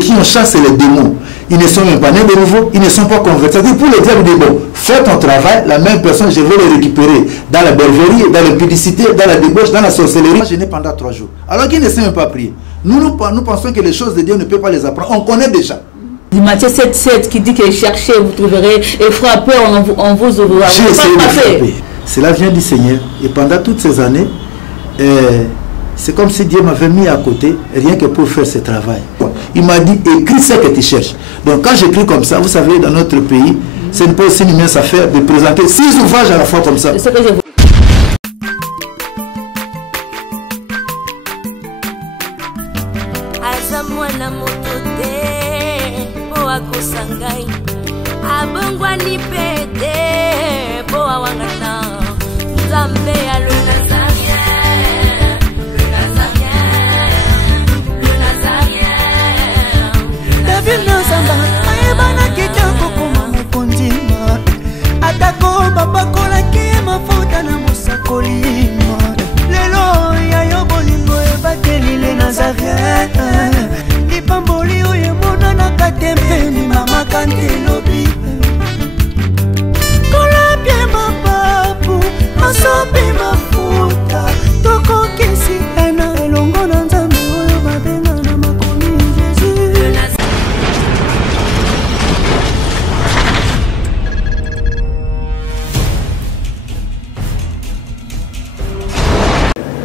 qui ont chassé les démons, ils ne sont même pas nés de nouveau, ils ne sont pas convertis. C'est-à-dire pour le diable, il dit bon, fais ton travail, la même personne, je vais le récupérer dans la bergerie, dans l'impudicité, dans la débauche, dans la sorcellerie. Moi, je n'ai pendant 3 jours. Alors qu'il ne sait même pas prier. Nous pensons que les choses de Dieu ne peut pas les apprendre. On connaît déjà. Matthieu 7,7 qui dit que cherchez, vous trouverez, et frappez, on vous ouvrira. J'ai essayé de frapper. Cela vient du Seigneur. Et pendant toutes ces années, c'est comme si Dieu m'avait mis à côté, rien que pour faire ce travail. Il m'a dit, écris ce que tu cherches. Donc quand j'écris comme ça, vous savez, dans notre pays, c'est une pas aussi une mince affaire de présenter 6 ouvrages à la fois comme ça. C'est ce que je vous...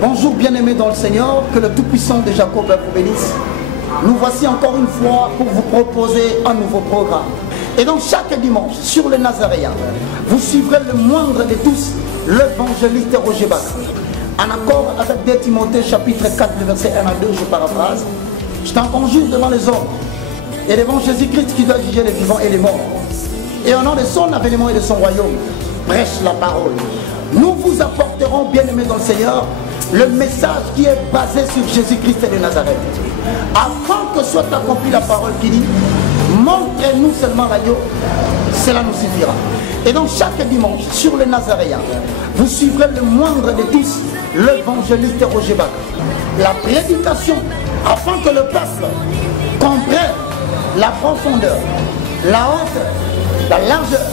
Bonjour bien-aimés dans le Seigneur, que le Tout-Puissant de Jacob vous bénisse. Nous voici encore une fois pour vous proposer un nouveau programme. Et donc chaque dimanche, sur les Nazaréens, vous suivrez le moindre de tous, l'évangéliste Roger Bach. En accord avec 2 Timothée chapitre 4, verset 1 à 2, je paraphrase. Je t'en conjure devant les hommes et devant Jésus-Christ qui doit juger les vivants et les morts. Et au nom de son avènement et de son royaume, prêche la parole. Nous vous apporterons, bien-aimés dans le Seigneur, le message qui est basé sur Jésus-Christ de Nazareth. Afin que soit accomplie la parole qui dit, montrez-nous seulement l'agneau, cela nous suffira. Et donc chaque dimanche, sur les Nazaréens, vous suivrez le moindre de tous, l'évangéliste Roger Bach. La prédication, afin que le peuple comprenne la profondeur, la hauteur, la largeur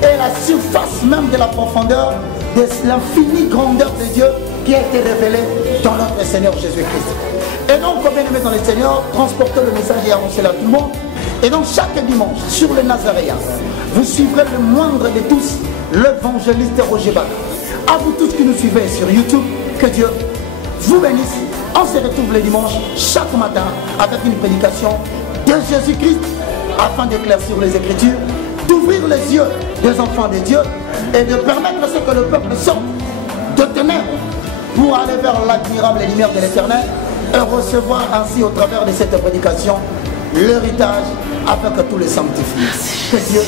et la surface même de la profondeur de l'infinie grandeur de Dieu qui a été révélée dans notre Seigneur Jésus-Christ. Et donc, bien aimé dans le Seigneur, transportez le message et annoncez-le à tout le monde. Et donc, chaque dimanche, sur les Nazaréens, vous suivrez le moindre de tous, l'évangéliste Roger Bach. À vous tous qui nous suivez sur YouTube, que Dieu vous bénisse. On se retrouve le dimanche, chaque matin, avec une prédication de Jésus-Christ, afin d'éclaircir les Écritures, d'ouvrir les yeux des enfants de Dieu et de permettre à ce que le peuple sorte de ténèbres pour aller vers l'admirable lumière de l'Éternel et recevoir ainsi au travers de cette prédication l'héritage afin que tous les sanctifient. Que Dieu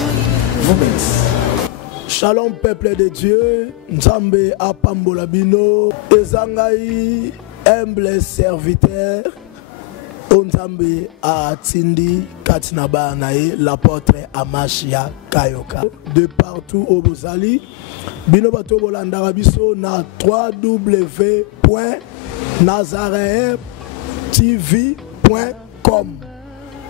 vous bénisse. Shalom peuple de Dieu, Nzambe apambola bino, ezangai humble serviteur, Nzambe atindi katinaba nae l'apôtre Amashia Kayoka. De partout au Bozali, bino bato bolandaka biso na www.nazareentv.com.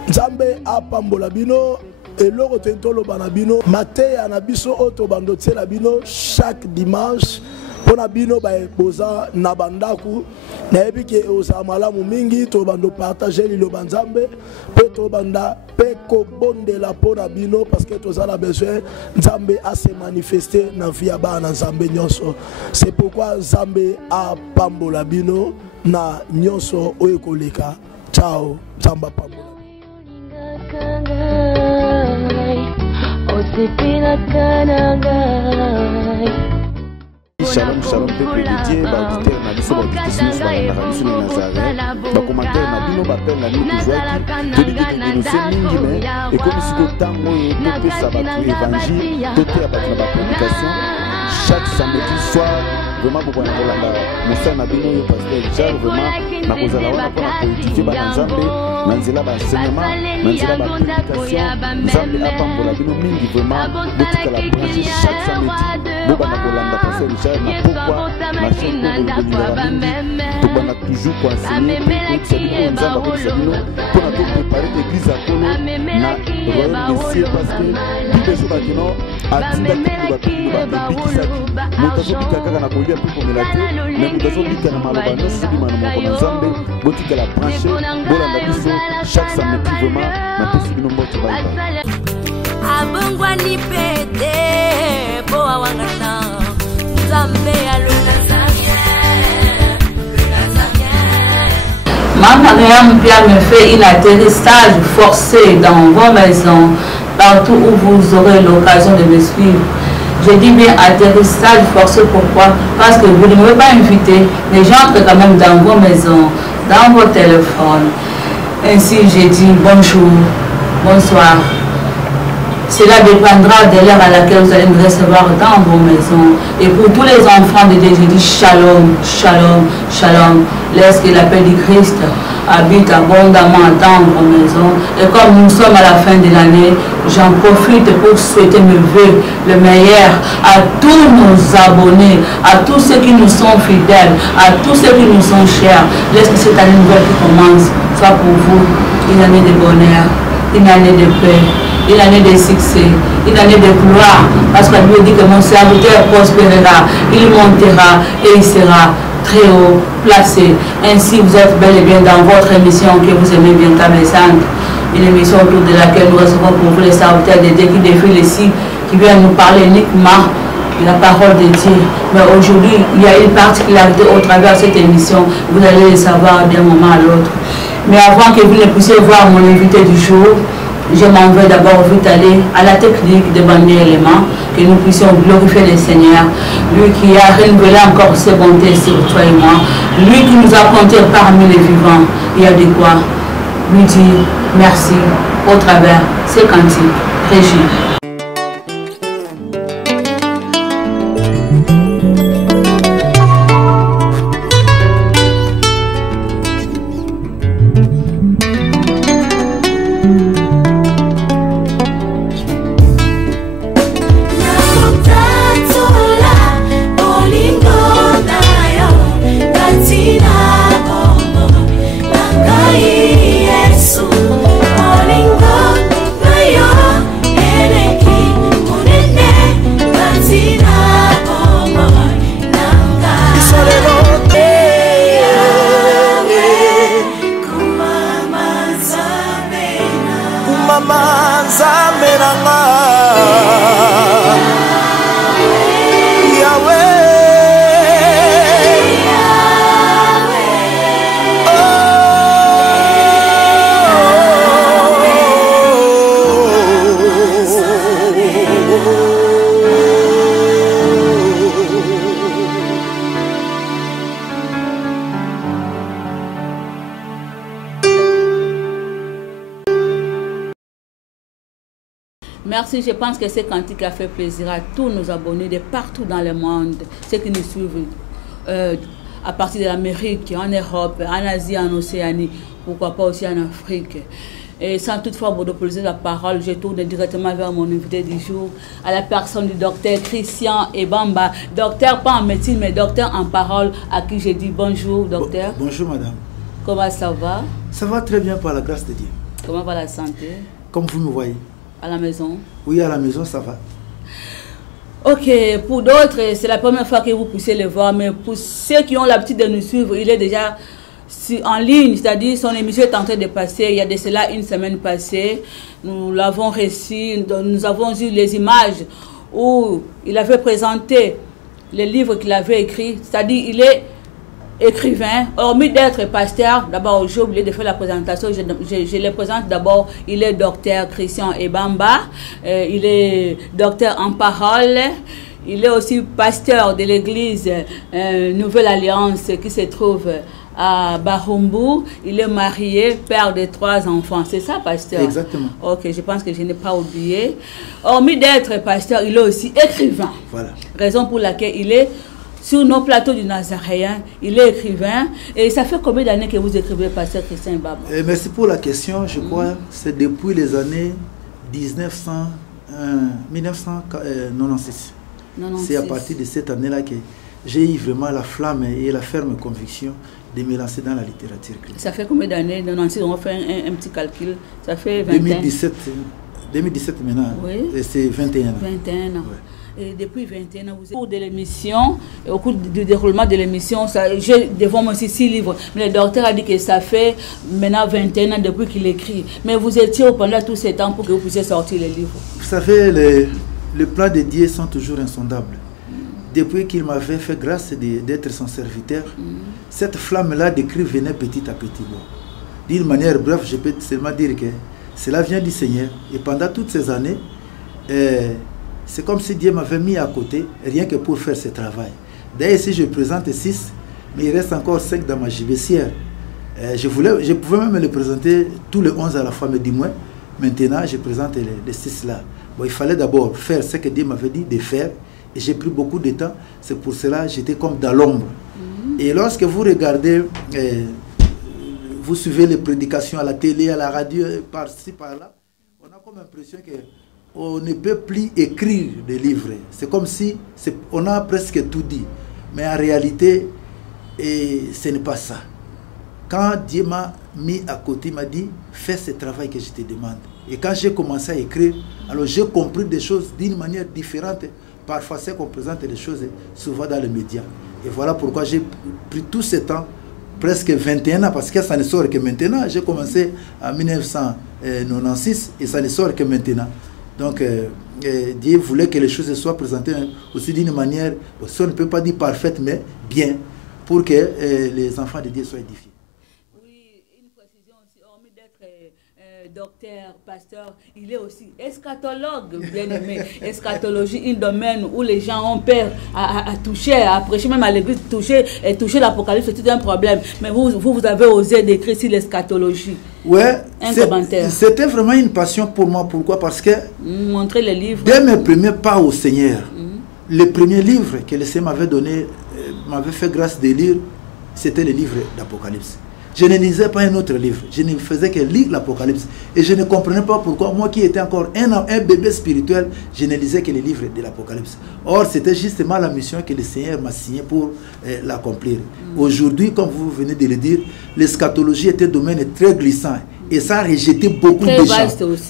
Nzambe apambola bino. Et l'autre tentolo banabino maté anabiso auto bandote la bino chaque dimanche pour nabino ba posa na bandaku na ebike osa malamu mingi to bando partager lilo banzambe pe to banda pe ko bonde la pona bino parce que to a besoin nzambe a se manifester na via ba na nzambe nyonso. C'est pourquoi nzambe a pambola bino na nyonso oyekoleka. Ciao, nzamba pambola. Shalom, shalom, peuple de Dieu, auditeur na biso bautiste nyonso balandaka biso na Nazareth, bakomantere na bino bapele na bino tozwaki tolingi todenonse mingi me ekomi siko ntango oyo topesa bato évangile toteya bato na baprédication chaque samedi soir. Vraiment beaucoup na kolanda mosala na bino oyo pasteur Richard, vraiment na kozala wana mpona koédifie bana nzambe na nzela baenseignement na nzela baprédication. Nzambe apambola bino mingi, vraiment botikala branche chaque samedi bobana kolanda pasteur Richard na pokwa na chaîne kolingaka mingi tobana toujours koenseigner koyebisa bino nzambe akoyebisa bino mpona topréparer l'église kopesa kolo na royaume de ciel parce que bible ezobaki no atindaki bato babikisaki moto azobika kaka na kolia mpe komela te me moto azobika na maloba nyonso bima na moko na nzambe botikala branche bolanda biso chaque samedi vraiment napesi bino mbote baibai abongwani pete po awangana nzambe alona Ma Mariam Pia me fait un atterrissage forcé dans vos maisons, partout où vous aurez l'occasion de me suivre. Je dis bien atterrissage forcé, pourquoi? Parce que vous ne m'avez pas invité, mais j'entre quand même dans vos maisons, dans vos téléphones. Ainsi, j'ai dit bonjour, bonsoir. Cela dépendra de l'heure à laquelle vous allez me recevoir dans vos maisons. Et pour tous les enfants de Dieu, je dis shalom, shalom, shalom. Laisse que la paix du Christ habite abondamment dans vos maisons. Et comme nous sommes à la fin de l'année, j'en profite pour souhaiter mes vœux, le meilleur à tous nos abonnés, à tous ceux qui nous sont fidèles, à tous ceux qui nous sont chers. Laisse que cette année nouvelle qui commence soit pour vous une année de bonheur, une année de paix, une année de succès, une année de gloire, parce que la Bible dit que mon serviteur prospérera, il montera et il sera très haut placé. Ainsi, vous êtes bel et bien dans votre émission que vous aimez bien, Kamesang, une émission autour de laquelle nous recevons pour vous les serviteurs de Dieu qui défilent ici, qui viennent nous parler uniquement de la parole de Dieu. Mais aujourd'hui, il y a une particularité au travers de cette émission, vous allez le savoir d'un moment à l'autre. Mais avant que vous ne puissiez voir mon invité du jour, je m'en vais d'abord vite aller à la technique de Bandé Élément, que nous puissions glorifier le Seigneur, lui qui a renouvelé encore ses bontés sur toi et moi, lui qui nous a comptés parmi les vivants. Il y a de quoi lui dire merci au travers ces cantiques. Régie. Merci, je pense que ce cantique a fait plaisir à tous nos abonnés de partout dans le monde, ceux qui nous suivent à partir de l'Amérique, en Europe, en Asie, en Océanie, pourquoi pas aussi en Afrique. Et sans toutefois monopoliser la parole, je tourne directement vers mon invité du jour, à la personne du docteur Christian Ebamba, docteur pas en médecine, mais docteur en parole, à qui je dis bonjour, docteur. Bonjour, madame. Comment ça va? Ça va très bien par la grâce de Dieu. Comment va la santé? Comme vous me voyez. À la maison? Oui, à la maison, ça va. Ok, pour d'autres, c'est la première fois que vous puissiez le voir, mais pour ceux qui ont l'habitude de nous suivre, il est déjà en ligne, c'est-à-dire son émission est en train de passer. Il y a de cela une semaine passée, nous l'avons reçu, nous avons eu les images où il avait présenté les livres qu'il avait écrits, c'est-à-dire il est écrivain, hormis d'être pasteur. D'abord, j'ai oublié de faire la présentation, je le présente d'abord. Il est docteur Christian Ebamba, il est docteur en parole, il est aussi pasteur de l'église Nouvelle Alliance qui se trouve à Bahumbu. Il est marié, père de 3 enfants. C'est ça, pasteur? Exactement. Ok, je pense que je n'ai pas oublié. Hormis d'être pasteur, il est aussi écrivain. Voilà. Raison pour laquelle il est sur nos plateaux du Nazaréen, il est écrivain. Et ça fait combien d'années que vous écrivez, pasteur Christian Ebamba? Merci pour la question. Je crois c'est depuis les années 1996. C'est à partir de cette année-là que j'ai eu vraiment la flamme et la ferme conviction de me lancer dans la littérature chrétienne. Ça fait combien d'années? On fait un petit calcul. Ça fait 20 2017 maintenant. Oui. C'est 21 ans. 21 ans. Ouais. Et depuis 21 ans, vous êtes au cours de l'émission, au cours du déroulement de l'émission, j'ai devant moi aussi 6 livres. Mais le docteur a dit que ça fait maintenant 21 ans depuis qu'il écrit. Mais vous étiez au pendant tous ces temps pour que vous puissiez sortir les livres. Vous savez, les plans de Dieu sont toujours insondables. Depuis qu'il m'avait fait grâce d'être son serviteur, cette flamme-là d'écrire venait petit à petit. D'une manière brève, je peux seulement dire que cela vient du Seigneur. Et pendant toutes ces années, c'est comme si Dieu m'avait mis à côté, rien que pour faire ce travail. D'ailleurs, ici, je présente 6, mais il reste encore 5 dans ma gibecière. Je pouvais même le présenter tous les 11 à la fois, mais du moins, maintenant, je présente les 6 là. Bon, il fallait d'abord faire ce que Dieu m'avait dit de faire, et j'ai pris beaucoup de temps. C'est pour cela que j'étais comme dans l'ombre. Et lorsque vous regardez, vous suivez les prédications à la télé, à la radio, par-ci, par-là, on a comme l'impression qu'on ne peut plus écrire des livres. C'est comme si on a presque tout dit. Mais en réalité, ce n'est pas ça. Quand Dieu m'a mis à côté, il m'a dit, fais ce travail que je te demande. Et quand j'ai commencé à écrire, alors j'ai compris des choses d'une manière différente. Parfois, c'est qu'on présente des choses souvent dans les médias. Et voilà pourquoi j'ai pris tout ce temps, presque 21 ans, parce que ça ne sort que maintenant. J'ai commencé en 1996 et ça ne sort que maintenant. Donc, Dieu voulait que les choses soient présentées aussi d'une manière, on ne peut pas dire parfaite, mais bien, pour que les enfants de Dieu soient édifiés. Docteur, pasteur, il est aussi eschatologue, bien aimé. Eschatologie, un domaine où les gens ont peur à toucher, à prêcher, même à l'église, toucher l'Apocalypse, c'est tout un problème. Mais vous avez osé d'écrire sur l'eschatologie. Ouais, c'était vraiment une passion pour moi. Pourquoi? Parce que montrer les livres. Dès mes premiers pas au Seigneur, le premier livre que le Seigneur m'avait donné, m'avait fait grâce de lire, c'était le livre d'Apocalypse. Je ne lisais pas un autre livre, je ne faisais que lire l'Apocalypse. Et je ne comprenais pas pourquoi, moi qui étais encore un bébé spirituel, je ne lisais que les livres de l'Apocalypse. Or, c'était justement la mission que le Seigneur m'a signée pour l'accomplir. Aujourd'hui, comme vous venez de le dire, l'eschatologie était un domaine très glissant. Et ça a rejeté beaucoup de gens.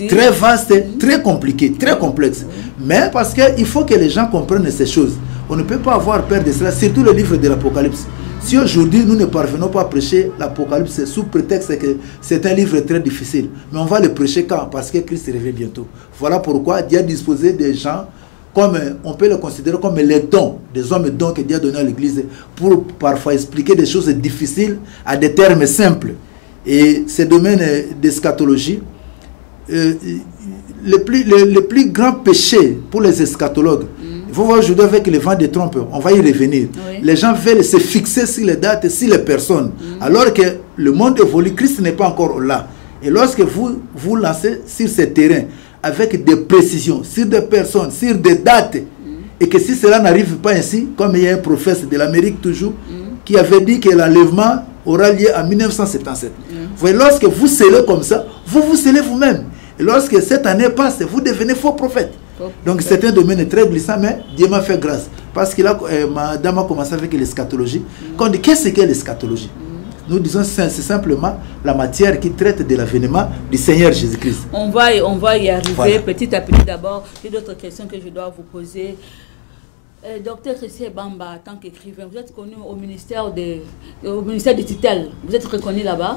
Très vaste, très compliqué, très complexe. Mais parce qu'il faut que les gens comprennent ces choses. On ne peut pas avoir peur de cela, surtout le livre de l'Apocalypse. Si aujourd'hui nous ne parvenons pas à prêcher l'Apocalypse sous prétexte que c'est un livre très difficile, mais on va le prêcher quand? Parce que Christ revient bientôt. Voilà pourquoi Dieu a disposé des gens, comme on peut le considérer comme les dons, des hommes dons que Dieu a donnés à l'Église, pour parfois expliquer des choses difficiles à des termes simples. Et ce domaine d'eschatologie, le plus grand péché pour les eschatologues, il faut voir aujourd'hui avec le vent de trompe, on va y revenir. Oui. Les gens veulent se fixer sur les dates, sur les personnes, alors que le monde évolue, Christ n'est pas encore là. Et lorsque vous vous lancez sur ce terrain avec des précisions, sur des personnes, sur des dates, et que si cela n'arrive pas ainsi, comme il y a un prophète de l'Amérique toujours, qui avait dit que l'enlèvement aura lieu en 1977. Vous voyez, lorsque vous scellez comme ça, vous vous scellez vous-même. Et lorsque cette année passe, vous devenez faux prophète. Donc c'est un domaine très glissant, mais Dieu m'a fait grâce. Parce que là, madame a commencé avec l'eschatologie. Quand on dit qu'est-ce que l'eschatologie? Nous disons c'est simplement la matière qui traite de l'avènement du Seigneur Jésus-Christ. On va y arriver petit à petit. D'abord, il y a d'autres questions que je dois vous poser. Docteur Christian Bamba, en tant qu'écrivain, vous êtes connu au ministère de tutelle. Vous êtes reconnu là-bas?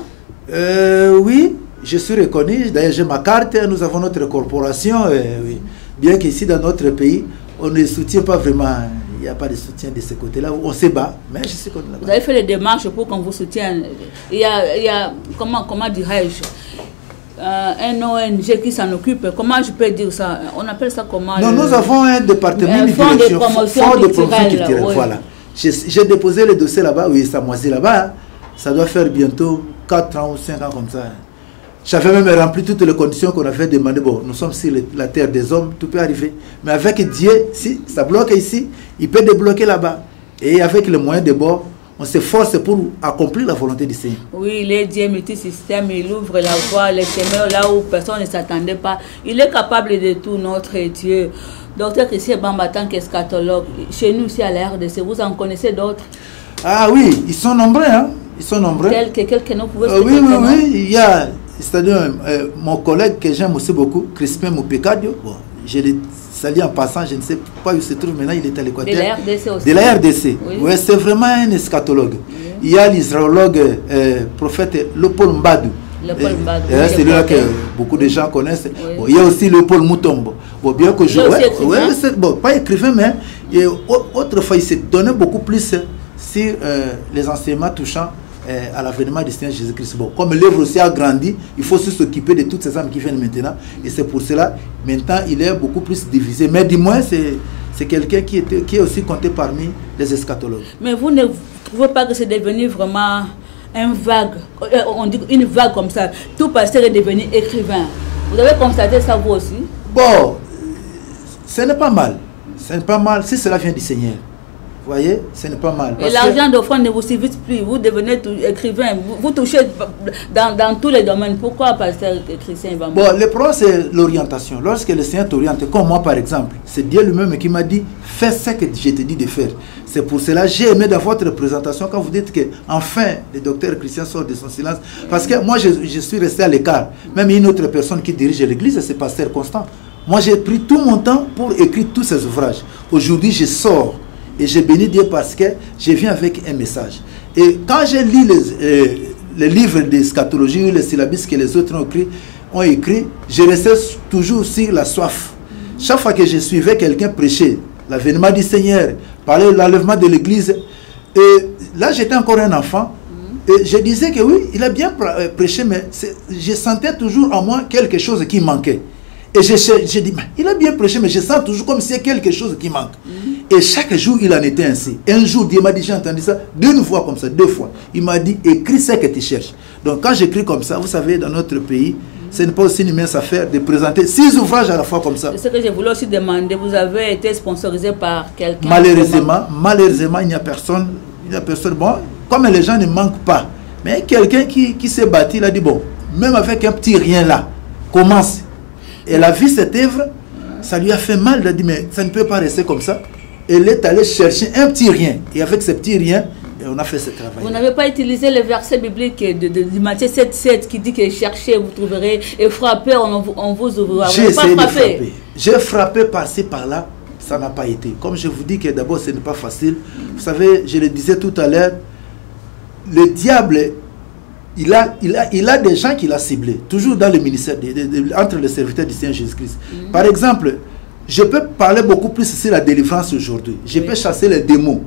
Oui, je suis reconnu. D'ailleurs, j'ai ma carte. Nous avons notre corporation. Oui. Bien qu'ici, dans notre pays, on ne soutient pas vraiment. Il n'y a pas de soutien de ce côté-là. On se bat, mais je suis connu là-bas. Vous avez fait les démarches pour qu'on vous soutienne. Il y a comment dirais-je, un ONG qui s'en occupe. Comment je peux dire ça? On appelle ça comment? Non, nous avons un département de direction, fond de promotion culturelle. Oui. Voilà. J'ai déposé le dossier là-bas. Oui, ça moisit là-bas. Ça doit faire bientôt 4 ans ou 5 ans comme ça. J'avais même rempli toutes les conditions qu'on avait demandées. Bon, nous sommes sur la terre des hommes, tout peut arriver. Mais avec Dieu, si ça bloque ici, il peut débloquer là-bas. Et avec les moyens de bord, on s'efforce pour accomplir la volonté du Seigneur. Oui, il est Dieu multisystème, il ouvre la voie, les chemins là où personne ne s'attendait pas. Il est capable de tout, notre Dieu. Docteur Christian Bamba, en tant qu'eschatologue, chez nous, ici à la RDC, vous en connaissez d'autres? Ah oui, ils sont nombreux, hein. Ils sont nombreux. Quelques nous pouvez oui, il y a, c'est-à-dire mon collègue que j'aime aussi beaucoup, Crispin Moupekadio, bon, je l'ai salué en passant, je ne sais pas où il se trouve maintenant, il est à l'Équateur. De la RDC aussi. De la RDC, oui. Ouais, c'est vraiment un eschatologue. Oui. Il y a l'israélogue prophète Léopold Mbadou. C'est là que beaucoup de gens connaissent. Oui. Bon, il y a aussi Léopold Mutombo. Bon, bien que je bon, pas écrivain, mais autrefois il s'est donné beaucoup plus sur les enseignements touchant à l'avènement du Seigneur Jésus-Christ. Bon, comme l'œuvre aussi a grandi, il faut aussi s'occuper de toutes ces âmes qui viennent maintenant. Et c'est pour cela, maintenant, il est beaucoup plus divisé. Mais du moins, c'est quelqu'un qui est aussi compté parmi les eschatologues. Mais vous ne trouvez pas que c'est devenu vraiment un vague, on dit une vague comme ça, tout pasteur est devenu écrivain. Vous avez constaté ça vous aussi? Bon, ce n'est pas mal. Ce n'est pas mal si cela vient du Seigneur. Vous voyez, ce n'est pas mal. Et l'argent d'offrande ne vous suffit plus. Vous devenez écrivain. Vous touchez dans tous les domaines. Pourquoi, pasteur Christian Bamba? Bon, le problème, c'est l'orientation. Lorsque le Seigneur t'oriente, comme moi par exemple, c'est Dieu lui-même qui m'a dit, fais ce que je te dis de faire. C'est pour cela que j'ai aimé dans votre présentation quand vous dites que enfin le docteur Christian sort de son silence. Parce que moi, je suis resté à l'écart. Même une autre personne qui dirige l'église, c'est pasteur Constant. Moi, j'ai pris tout mon temps pour écrire tous ces ouvrages. Aujourd'hui, je sors. Et je bénis Dieu parce que je viens avec un message. Et quand je lis les livres d'eschatologie ou les syllabus que les autres ont écrit, je restais toujours sur la soif. Chaque fois que je suivais quelqu'un prêcher l'avènement du Seigneur, parler de l'enlèvement de l'église, et là j'étais encore un enfant, et je disais que oui, il a bien prêché, mais je sentais toujours en moi quelque chose qui manquait. Et j'ai dit, il a bien prêché, mais je sens toujours comme s'il y a quelque chose qui manque. Et chaque jour, il en était ainsi. Un jour, Dieu m'a dit, j'ai entendu ça, d'une fois comme ça, 2 fois. Il m'a dit, écris ce que tu cherches. Donc quand j'écris comme ça, vous savez, dans notre pays, ce n'est pas aussi une immense affaire de présenter 6 ouvrages à la fois comme ça. C'est ce que je voulais aussi demander. Vous avez été sponsorisé par quelqu'un? Malheureusement, il n'y a personne. Bon, comme les gens ne manquent pas. Mais quelqu'un qui s'est battu, il a dit, bon, même avec un petit rien là, commence. Elle a vu cette œuvre, ça lui a fait mal, elle a dit, mais ça ne peut pas rester comme ça. Elle est allée chercher un petit rien. Et avec ce petit rien, on a fait ce travail. Vous n'avez pas utilisé le verset biblique de Matthieu 7,7 qui dit que cherchez, vous trouverez, et frappez, on vous ouvrira. J'ai essayé de frapper. J'ai frappé par-ci, par-là, ça n'a pas été. Comme je vous dis que d'abord, ce n'est pas facile. Vous savez, je le disais tout à l'heure, le diable, il a des gens qu'il a ciblés, toujours dans le ministère, entre les serviteurs du Seigneur Jésus-Christ. Par exemple, je peux parler beaucoup plus sur la délivrance aujourd'hui. Je peux chasser les démons.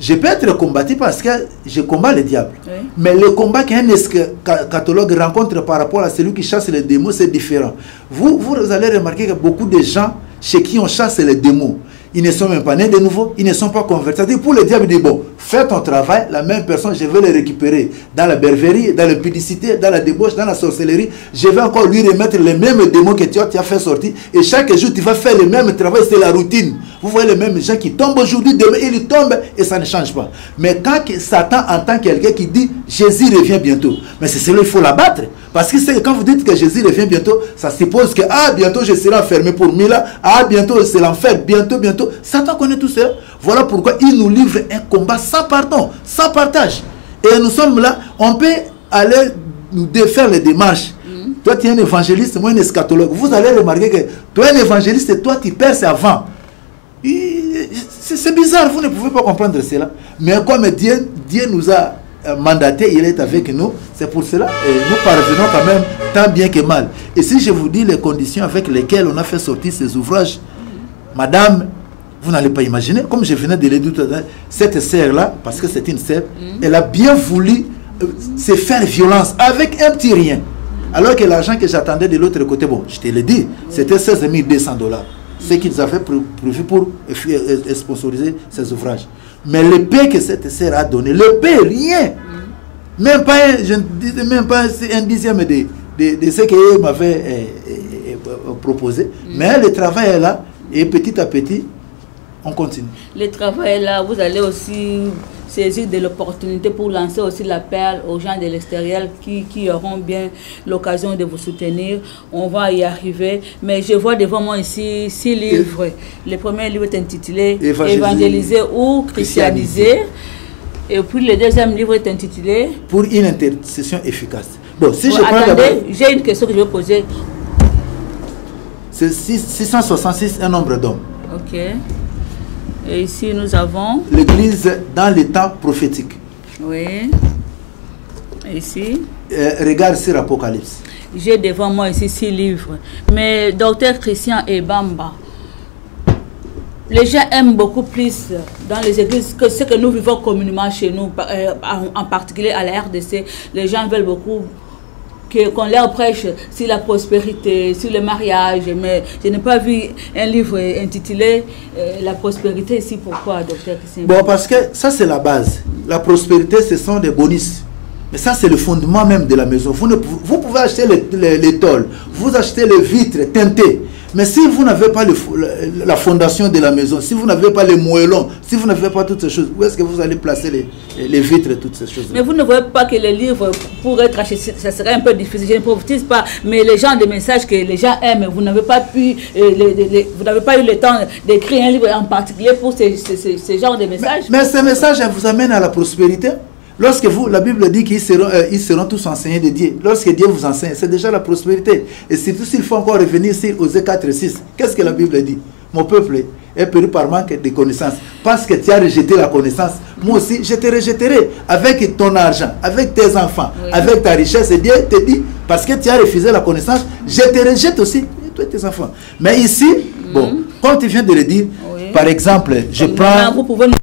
Je peux être combattu parce que je combats le diable. Mais le combat qu'un eschatologue rencontre par rapport à celui qui chasse les démons, c'est différent. Vous allez remarquer que beaucoup de gens chez qui on chasse les démons, ils ne sont même pas nés de nouveau, ils ne sont pas convertis. Pour le diable, il dit, bon, fais ton travail, la même personne, je vais le récupérer dans la berverie, dans la pudicité, dans la débauche, dans la sorcellerie. Je vais encore lui remettre les mêmes démons que tu as fait sortir. Et chaque jour, tu vas faire le même travail, c'est la routine. Vous voyez les mêmes gens qui tombent aujourd'hui, demain, ils tombent et ça ne change pas. Mais quand Satan entend quelqu'un qui dit, Jésus revient bientôt, mais c'est celui qu'il faut l'abattre. Parce que quand vous dites que Jésus revient bientôt, ça suppose que, bientôt je serai enfermé pour 1000 ans, bientôt c'est l'enfer, bientôt. Satan connaît tout ça. Voilà pourquoi il nous livre un combat sans pardon, sans partage. Et nous sommes là, on peut aller nous défaire les démarches. Toi, tu es un évangéliste, moi un eschatologue. Vous allez remarquer que toi, un évangéliste, et toi, tu perces avant. C'est bizarre, vous ne pouvez pas comprendre cela. Mais comme Dieu nous a mandaté, il est avec nous, c'est pour cela et nous parvenons quand même tant bien que mal. Et si je vous dis les conditions avec lesquelles on a fait sortir ces ouvrages, madame, vous n'allez pas imaginer, comme je venais de le dire, cette sœur-là, parce que c'est une sœur, elle a bien voulu se faire violence avec un petit rien. Alors que l'argent que j'attendais de l'autre côté, bon, je te l'ai dit, c'était 16 200 $. Ce qu'ils avaient prévu pour sponsoriser ces ouvrages. Mais le paix que cette sœur a donné, le paix, rien. Même pas, je ne disais même pas un dixième de ce qu'elle m'avait proposé. Mais le travail est là, et petit à petit, On continue. Le travail est là, vous allez aussi saisir de l'opportunité pour lancer aussi l'appel aux gens de l'extérieur qui auront bien l'occasion de vous soutenir. On va y arriver. Mais je vois devant moi ici 6 livres. Le premier livre est intitulé Évangéliser ou christianiser. Et puis le deuxième livre est intitulé Pour une intercession efficace. Bon, si je prends attendez, j'ai une question que je vais poser. C'est 666, un nombre d'hommes. Ok. Et ici, nous avons... L'église dans les temps prophétiques. Oui. Et ici... regarde sur l'Apocalypse. J'ai devant moi ici 6 livres. Mais Docteur Christian Ebamba, les gens aiment beaucoup plus dans les églises que ce que nous vivons communément chez nous, en particulier à la RDC. Les gens veulent beaucoup qu'on leur prêche sur la prospérité, sur le mariage, mais je n'ai pas vu un livre intitulé La prospérité ici. Pourquoi, docteur Christian? Bon, parce que ça c'est la base. La prospérité, ce sont des bonus. Mais ça c'est le fondement même de la maison. Vous pouvez acheter les tôles, vous achetez les vitres teintées. Mais si vous n'avez pas la fondation de la maison, si vous n'avez pas les moellons, si vous n'avez pas toutes ces choses, où est-ce que vous allez placer les vitres et toutes ces choses? Mais vous ne voyez pas que les livres, pour être achetés, ça serait un peu difficile. Je ne prophétise pas, mais les gens, des messages que les gens aiment, vous n'avez pas pu, vous n'avez pas eu le temps d'écrire un livre en particulier pour ces genres de messages. Mais ces messages vous amènent à la prospérité. Lorsque la Bible dit qu'ils seront tous enseignés de Dieu. Lorsque Dieu vous enseigne, c'est déjà la prospérité. Et surtout s'il faut encore revenir sur Osée 4:6, qu'est-ce que la Bible dit? Mon peuple est péri par manque de connaissances. Parce que tu as rejeté la connaissance, moi aussi je te rejetterai avec ton argent, avec tes enfants, oui, avec ta richesse. Et Dieu te dit, parce que tu as refusé la connaissance, je te rejette aussi, toi et tes enfants. Mais ici, bon, comme tu viens de le dire, oui, par exemple, je prends... Vous pouvez nous...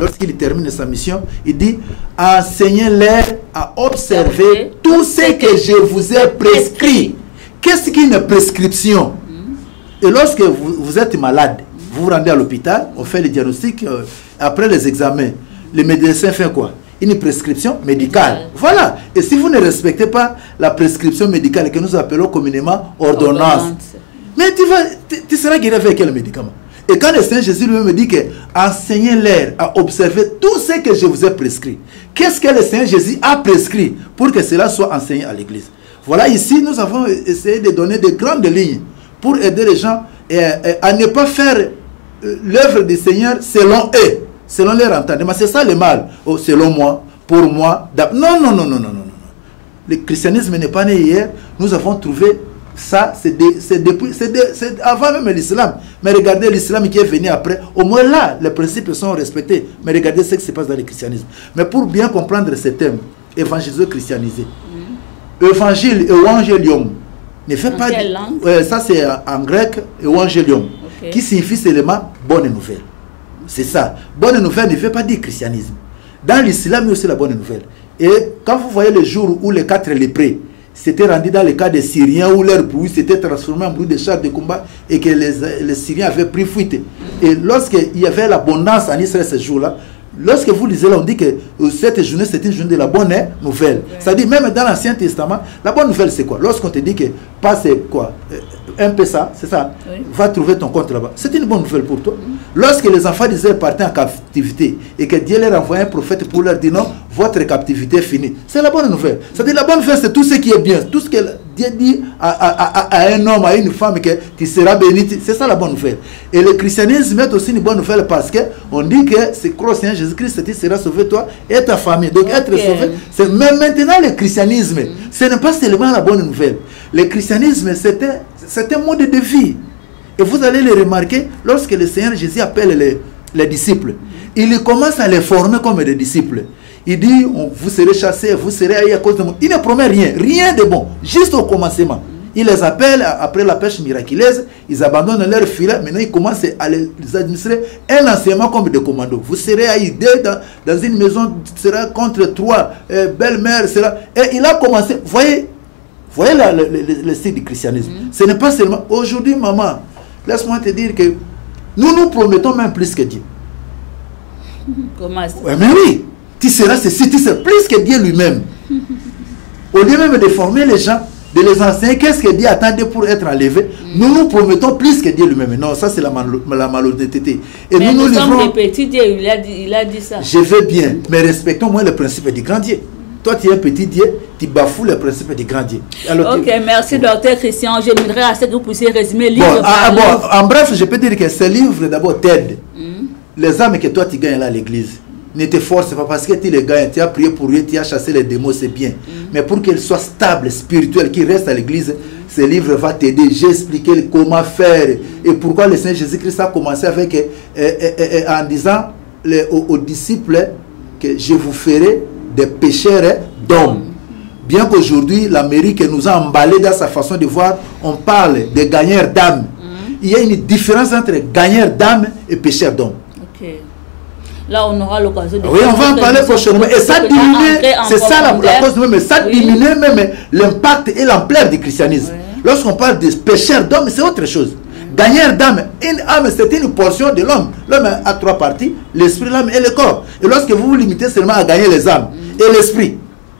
Lorsqu'il termine sa mission, il dit, enseignez-leur à observer tout ce que je vous ai prescrit. Qu'est-ce qu'une prescription? Et lorsque vous êtes malade, vous vous rendez à l'hôpital, on fait le diagnostic, après les examens, le médecin fait quoi? Une prescription médicale. Voilà. Et si vous ne respectez pas la prescription médicale que nous appelons communément ordonnance, mais tu seras guéri avec quel médicament? Et quand le Seigneur Jésus lui-même dit que enseignez-leur à observer tout ce que je vous ai prescrit. Qu'est-ce que le Seigneur Jésus a prescrit pour que cela soit enseigné à l'Église? Voilà, ici, nous avons essayé de donner de grandes lignes pour aider les gens à ne pas faire l'œuvre du Seigneur selon eux, selon leur entendement. C'est ça le mal. Oh, selon moi, pour moi. Non, non, non, non, non, non. Le christianisme n'est pas né hier. Nous avons trouvé... Ça, c'est avant même l'islam. Mais regardez l'islam qui est venu après. Au moins là, les principes sont respectés. Mais regardez ce qui se passe dans le christianisme. Mais pour bien comprendre ce thème, évangéliser, christianiser. Évangile, évangélium. Ne fait pas. Ça, c'est en grec, évangélium. Okay. Qui signifie seulement bonne nouvelle. C'est ça. Bonne nouvelle ne fait pas dire christianisme. Dans l'islam, il y a aussi la bonne nouvelle. Et quand vous voyez le jour où les 4 lépreux s'étaient rendus dans le cas des Syriens où leur bruit s'était transformé en bruit de chars de combat et que les Syriens avaient pris fuite. Et lorsqu'il y avait l'abondance en Israël ce jour-là, lorsque vous lisez là, on dit que cette journée, c'est une journée de la bonne nouvelle. C'est-à-dire, même dans l'Ancien Testament, la bonne nouvelle, c'est quoi? Lorsqu'on te dit que passe quoi? Un peu ça, c'est ça. Oui. Va trouver ton compte là-bas. C'est une bonne nouvelle pour toi. Lorsque les enfants d'Israël partaient en captivité et que Dieu leur envoyait un prophète pour leur dire non, votre captivité est finie. C'est la bonne nouvelle. C'est-à-dire, la bonne nouvelle, c'est tout ce qui est bien. Tout ce que Dieu dit à un homme, à une femme, que tu seras béni. C'est ça la bonne nouvelle. Et le christianisme est aussi une bonne nouvelle parce qu'on dit que c'est croire au Seigneur Jésus-Christ, tu seras sauvé toi et ta famille. Donc être sauvé, c'est même maintenant le christianisme. Ce n'est pas seulement la bonne nouvelle. Le christianisme, c'est un mode de vie. Et vous allez le remarquer lorsque le Seigneur Jésus appelle les disciples. Il commence à les former comme des disciples. Il dit, vous serez chassés, vous serez haïs à cause de moi. Il ne promet rien, rien de bon, juste au commencement. Il les appelle, après la pêche miraculeuse, ils abandonnent leur filet, maintenant ils commencent à les administrer un enseignement comme des commandos. Vous serez haïs dans une maison, sera contre 3 belles-mères, et il a commencé, voyez le style du christianisme. Ce n'est pas seulement, aujourd'hui maman, laisse-moi te dire que nous nous promettons même plus que Dieu. Comment ça? Ouais, mais oui, tu seras ceci, tu seras plus que Dieu lui-même. Au lieu même de former les gens, de les enseigner, qu'est-ce que Dieu attendait pour être enlevé, nous nous promettons plus que Dieu lui-même. Non, ça c'est la malhonnêteté. Et mais nous sommes les petits Dieu, il a dit ça. Je veux bien, mais respectons moins le principe du grand Dieu. Toi, tu es un petit Dieu, tu bafoues le principe du grand Dieu. Alors, ok, merci, docteur Christian. J'aimerais à ce que vous puissiez résumer livre par livre. En bref, je peux dire que ce livre, d'abord, t'aide. Les âmes que toi, tu gagnes là à l'église, ne te force pas parce que tu les gagnes. Tu as prié pour eux, tu as chassé les démons, c'est bien. Mais pour qu'ils soient stables, spirituels, qu'ils restent à l'église, ce livre va t'aider. J'ai expliqué comment faire et pourquoi le Seigneur Jésus-Christ a commencé avec, en disant aux disciples que je vous ferai des pécheurs d'hommes. Bien qu'aujourd'hui, l'Amérique nous a emballé dans sa façon de voir, on parle de gagneurs d'âme. Il y a une différence entre gagneurs d'âme et pécheurs d'hommes. Ok. Là, on aura l'occasion de... Oui, on va en parler prochainement. Et ça diminue, c'est ça la cause même, mais ça diminue même l'impact et l'ampleur du christianisme. Lorsqu'on parle de pécheurs d'hommes, c'est autre chose. Gagneur d'âme, une âme, c'est une portion de l'homme. L'homme a 3 parties, l'esprit, l'âme et le corps. Et lorsque vous vous limitez seulement à gagner les âmes et l'esprit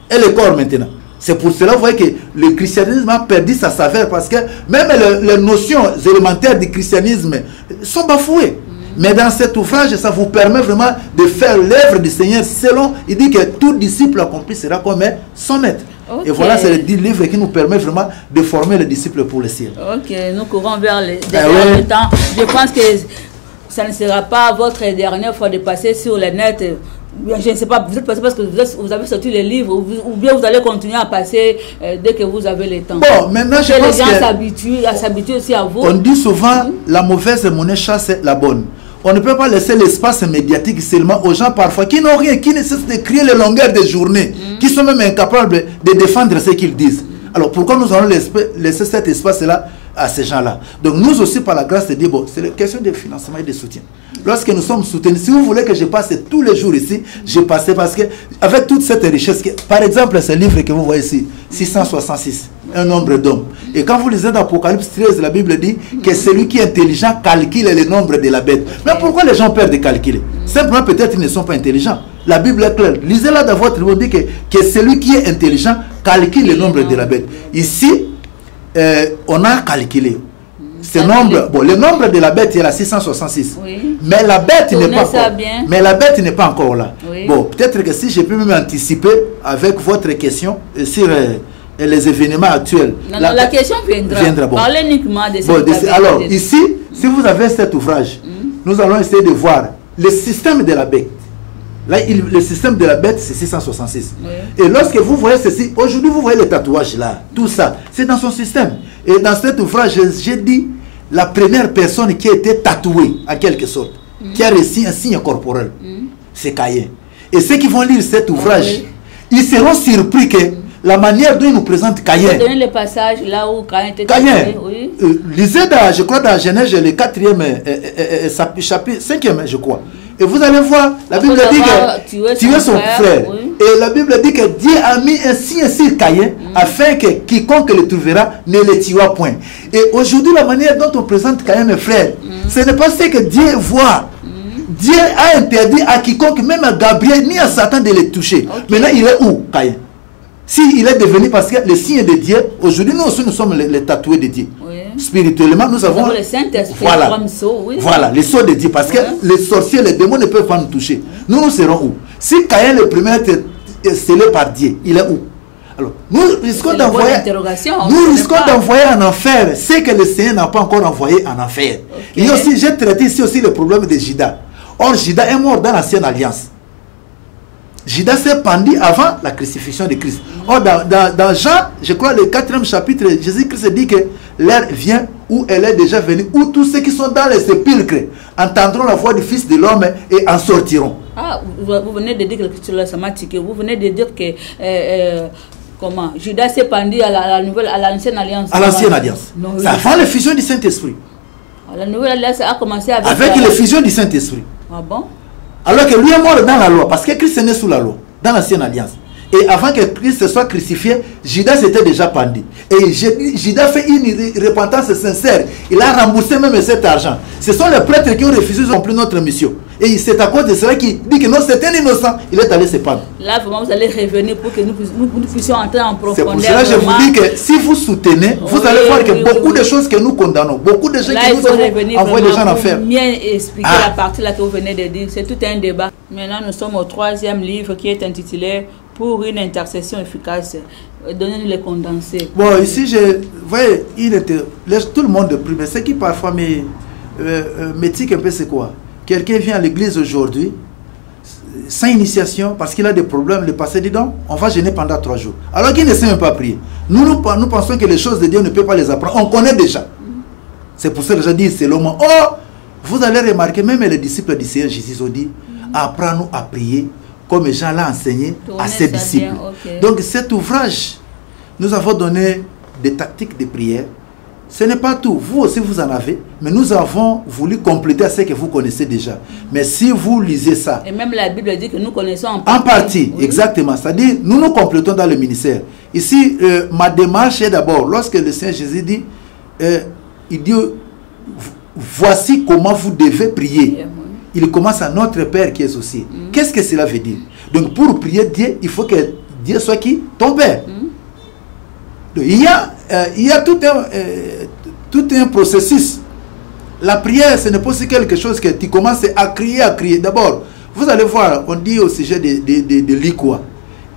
et le corps maintenant, c'est pour cela vous voyez que le christianisme a perdu sa saveur parce que même les notions élémentaires du christianisme sont bafouées. Mais dans cet ouvrage, ça vous permet vraiment de faire l'œuvre du Seigneur selon, il dit que tout disciple accompli sera comme son maître. Okay. Et voilà, c'est le livre qui nous permet vraiment de former les disciples pour le ciel. Ok, nous courons vers le dernier temps. Je pense que ça ne sera pas votre dernière fois de passer sur le net. Je ne sais pas, vous êtes passé parce que vous avez sorti les livres, ou bien vous allez continuer à passer dès que vous avez le temps. Bon, maintenant je pense que les gens s'habituent aussi à vous. On dit souvent, la mauvaise monnaie chasse la bonne. On ne peut pas laisser l'espace médiatique seulement aux gens parfois qui n'ont rien, qui ne cessent de crier les longueurs des journées, qui sont même incapables de défendre ce qu'ils disent. Alors pourquoi nous allons laisser cet espace-là à ces gens-là? Donc nous aussi, par la grâce de Dieu, bon, c'est la question de financement et de soutien. Lorsque nous sommes soutenus, si vous voulez que je passe tous les jours ici, je passe parce que avec toute cette richesse, par exemple ce livre que vous voyez ici, 666, un nombre d'hommes. Et quand vous lisez dans Apocalypse 13, la Bible dit que celui qui est intelligent calcule le nombre de la bête. Mais pourquoi les gens perdent de calculer? Simplement peut-être ils ne sont pas intelligents. La Bible est claire. Lisez-la dans votre livre, dit que celui qui est intelligent calcule le nombre de la bête. Ici, on a calculé ce nombre. Bon, le nombre de la bête est à 666. Oui. Mais la bête n'est pas encore. Mais la bête n'est pas encore là. Oui. Bon, peut-être que si je peux même anticiper avec votre question sur les événements actuels. Non, la question viendra. Bon. Parlez uniquement de cette alors, ici, si vous avez cet ouvrage, nous allons essayer de voir le système de la bête. Là, le système de la bête, c'est 666. Oui. Et lorsque vous voyez ceci, aujourd'hui, vous voyez les tatouages là, tout ça, c'est dans son système. Et dans cet ouvrage, j'ai dit, la première personne qui a été tatouée, en quelque sorte, qui a reçu un signe corporel, c'est Caïn. Et ceux qui vont lire cet ouvrage, ils seront surpris que la manière dont il nous présente Caïn. Vous donnez le passage là où Caïn était tatoué. Oui. Lisez, je crois, dans Genèse, le 4e chapitre, 5e, je crois. Et vous allez voir, la Bible dit que tuer son frère. Oui. Et la Bible dit que Dieu a mis un signe sur Caïn afin que quiconque le trouvera ne le tuera point. Et aujourd'hui, la manière dont on présente Caïn, mes frères, ce n'est pas ce que Dieu voit. Dieu a interdit à quiconque, même à Gabriel, ni à Satan de le toucher. Okay. Maintenant, il est où, Caïn? S'il est devenu, parce que le signe de Dieu, aujourd'hui, nous aussi, nous sommes les tatoués de Dieu. Oui. Spirituellement, nous avons le Saint-Esprit, voilà, comme sceau, oui. Voilà, les sceaux de Dieu, parce que les sorciers, les démons ne peuvent pas nous toucher. Nous serons où? Si Caïn, le premier, est scellé par Dieu, il est où? Alors, nous risquons d'envoyer en enfer ce que le Seigneur n'a pas encore envoyé en enfer. Okay. Et aussi, j'ai traité ici aussi le problème de Judas. Or, Judas est mort dans l'ancienne alliance. Judas s'est pendu avant la crucifixion de Christ. Or, dans Jean, je crois, le 4e chapitre, Jésus-Christ dit que l'heure vient où elle est déjà venue, où tous ceux qui sont dans les sépulcres entendront la voix du Fils de l'homme et en sortiront. Ah, vous venez de dire quelque chose là, ça m'a tiqué. Vous venez de dire que comment Judas s'est pendu à l'ancienne alliance. À l'ancienne alliance. C'est avant la fusion du Saint-Esprit. La nouvelle alliance a commencé avec la fusion du Saint-Esprit. Ah bon? Alors que lui est mort dans la loi, parce que Christ est né sous la loi, dans l'ancienne alliance. Et avant que Christ soit crucifié, Judas était déjà pendu. Et Judas fait une repentance sincère. Il a remboursé même cet argent. Ce sont les prêtres qui ont refusé de remplir notre mission. Et c'est à cause de cela qu'il dit que non, c'est un innocent. Il est allé se pendre. Là, vraiment, vous allez revenir pour que nous puissions entrer en profondeur. C'est pour cela que je vous dis que si vous soutenez, vous allez voir que beaucoup de choses que nous condamnons, beaucoup de gens qui nous avons envoyé les gens en enfer. Bien expliquer la partie là que vous venez de dire. C'est tout un débat. Maintenant, nous sommes au 3e livre qui est intitulé Pour une intercession efficace. Donnez-nous les condensés. Bon, ici, vous voyez, tout le monde prie, mais ce qui parfois me tique un peu, c'est quoi? Quelqu'un vient à l'église aujourd'hui, sans initiation, parce qu'il a des problèmes, le passé dit donc, on va jeûner pendant 3 jours. Alors qu'il ne sait même pas prier. Nous pensons que les choses de Dieu ne peut pas les apprendre. On connaît déjà. C'est pour ça que je dis, c'est le moment. Oh, vous allez remarquer, même les disciples du Seigneur Jésus ont dit, apprends-nous à prier, comme Jean l'a enseigné à ses disciples. Okay. Donc cet ouvrage, nous avons donné des tactiques de prière. Ce n'est pas tout, vous aussi vous en avez, mais nous avons voulu compléter à ce que vous connaissez déjà. Mais si vous lisez ça... Et même la Bible dit que nous connaissons en partie. En partie, oui. Exactement. C'est-à-dire, nous nous complétons dans le ministère. Ici, ma démarche est d'abord, lorsque le Seigneur Jésus dit, il dit, voici comment vous devez prier. Il commence à notre Père qui est aux cieux. Qu'est-ce que cela veut dire? Donc pour prier Dieu, il faut que Dieu soit qui? Ton Père. Donc, il y a tout un processus. La prière, ce n'est pas aussi quelque chose que tu commences à crier. D'abord, vous allez voir, on dit au sujet de Élie quoi.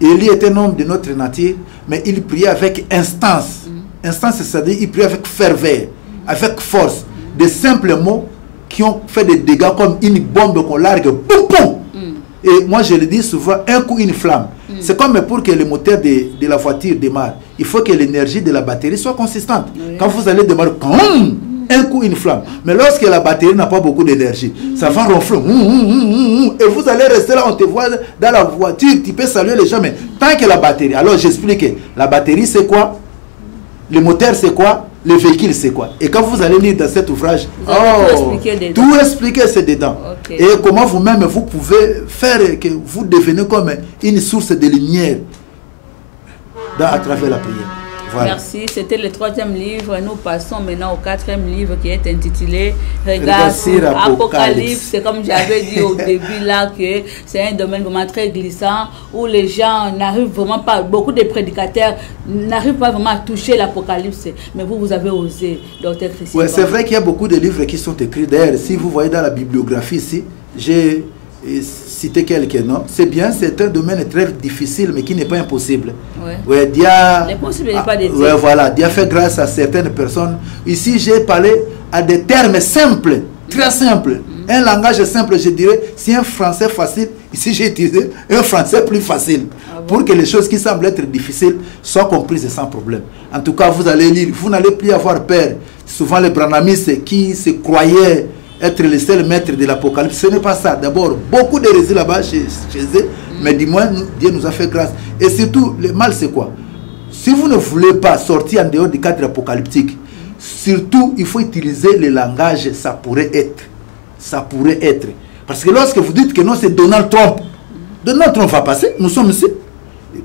Élie est un homme de notre nature, mais il priait avec instance. Instance, c'est-à-dire il priait avec ferveur, avec force. Des simples mots qui ont fait des dégâts comme une bombe qu'on largue, boum, boum. Et moi je le dis souvent, un coup une flamme. C'est comme pour que le moteur de la voiture démarre. Il faut que l'énergie de la batterie soit consistante. Quand vous allez démarrer, un coup une flamme. Mais lorsque la batterie n'a pas beaucoup d'énergie, ça va ronfler. Et vous allez rester là, on te voit dans la voiture, tu peux saluer les gens. Mais tant que la batterie, alors j'explique, la batterie c'est quoi? Le moteur c'est quoi? Le véhicule c'est quoi? Et quand vous allez lire dans cet ouvrage, tout expliquer c'est dedans. Okay. Et comment vous-même vous pouvez faire que vous devenez comme une source de lumière à travers la prière. Voilà. Merci, c'était le 3e livre. Nous passons maintenant au 4e livre qui est intitulé Regarde sur Apocalypse. C'est comme j'avais dit au début là que c'est un domaine vraiment très glissant où les gens n'arrivent vraiment pas, beaucoup de prédicateurs n'arrivent pas vraiment à toucher l'Apocalypse. Mais vous avez osé, Dr. Christian. Oui, c'est vrai qu'il y a beaucoup de livres qui sont écrits. D'ailleurs, si vous voyez dans la bibliographie ici, j'ai citer quelques noms. C'est bien, c'est un domaine très difficile, mais qui n'est pas impossible. Ouais, Dieu voilà, Dieu a fait grâce à certaines personnes. Ici, j'ai parlé à des termes simples, très simples. Un langage simple, je dirais, si un français facile, ici j'ai utilisé un français plus facile, pour que les choses qui semblent être difficiles soient comprises sans problème. En tout cas, vous allez lire, vous n'allez plus avoir peur. Souvent, les branhamistes qui se croyaient être le seul maître de l'Apocalypse, ce n'est pas ça. D'abord, beaucoup de récits là-bas chez eux, mais du moins, Dieu nous a fait grâce. Et surtout, le mal, c'est quoi? Si vous ne voulez pas sortir en dehors du cadre apocalyptique, surtout, il faut utiliser le langage, ça pourrait être. Ça pourrait être. Parce que lorsque vous dites que non, c'est Donald Trump va passer, nous sommes ici.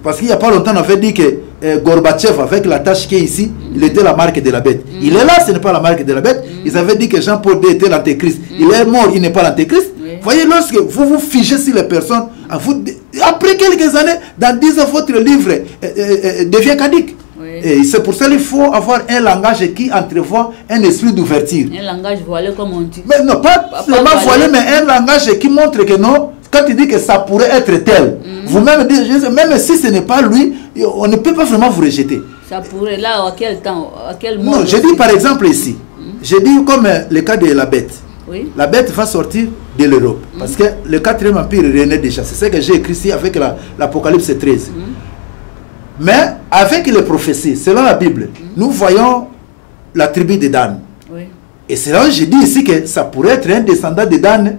Parce qu'il n'y a pas longtemps, on avait dit que Gorbatchev, avec la tâche qui est ici, il était la marque de la bête. Il est là, ce n'est pas la marque de la bête. Ils avaient dit que Jean-Paul II était l'antéchrist. Il est mort, il n'est pas l'antéchrist. Vous voyez, lorsque vous vous figez sur les personnes, après quelques années, dans 10 ans, votre livre devient caduque. Et c'est pour ça qu'il faut avoir un langage qui entrevoit un esprit d'ouverture. Un langage voilé, comme on dit. Mais non, pas seulement voilé, mais un langage qui montre que non. Quand il dit que ça pourrait être tel, vous-même dites, même si ce n'est pas lui, on ne peut pas vraiment vous rejeter. Ça pourrait, là, à quel temps, à quel moment? Non, je dis par exemple ici, je dis comme le cas de la bête. Oui. La bête va sortir de l'Europe. Parce que le 4e empire renaît déjà. C'est ce que j'ai écrit ici avec l'Apocalypse 13. Mais avec les prophéties, selon la Bible, nous voyons la tribu de Dan. Oui. Et c'est là où je dis ici que ça pourrait être un descendant de Dan,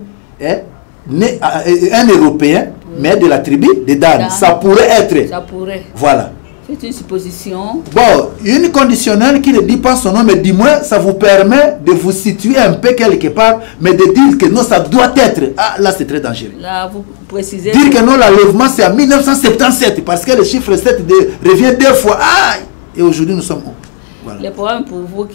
un Européen, mais de la tribu de Dan. Ça pourrait être. Ça pourrait. Voilà. C'est une supposition. Bon, une conditionnelle qui ne dit pas son nom, mais du moins, ça vous permet de vous situer un peu quelque part, mais de dire que non, ça doit être. Ah, là, c'est très dangereux. Là, vous précisez. Dire que non, l'enlèvement, c'est en 1977, parce que le chiffre 7 revient 2 fois. Ah, et aujourd'hui, nous sommes où? Voilà. Le problème pour vous,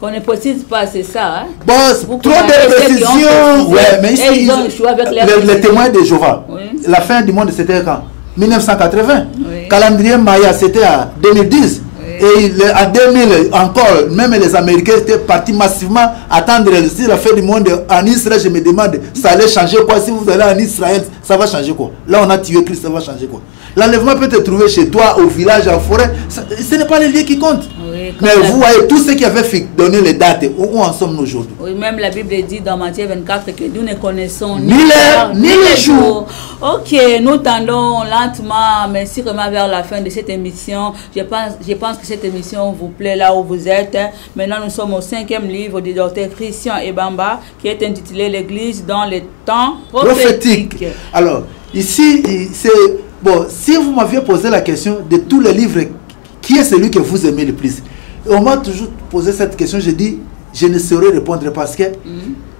qu'on ne précise pas, c'est ça. Hein? Bon, trop de précisions. Ouais, mais ici, ils ont échoué avec les témoins de Jéhovah. Oui. La fin du monde, c'était quand? 1980. Oui. Calendrier Maya, c'était à 2010. Oui. Et en 2000, encore, même les Américains étaient partis massivement attendre la fin du monde en Israël. Je me demande, ça allait changer quoi? Si vous allez en Israël, ça va changer quoi? Là, on a tué Christ, ça va changer quoi? L'enlèvement peut te trouver chez toi, au village, en forêt. Ce n'est pas les lieux qui comptent. Oui, mais vous voyez, tous ceux qui avaient donné les dates, où en sommes-nous aujourd'hui? Oui, même la Bible dit dans Matthieu 24 que nous ne connaissons ni l'heure, ni le jour. Ok, nous tendons lentement, mais sûrement vers la fin de cette émission. Je pense que cette émission vous plaît là où vous êtes. Maintenant, nous sommes au 5e livre du docteur Christian Ebamba, qui est intitulé L'Église dans les temps prophétiques. Alors, ici, c'est... Bon, si vous m'aviez posé la question de tous les livres, qui est celui que vous aimez le plus? On m'a toujours posé cette question, je dis, je ne saurais répondre parce que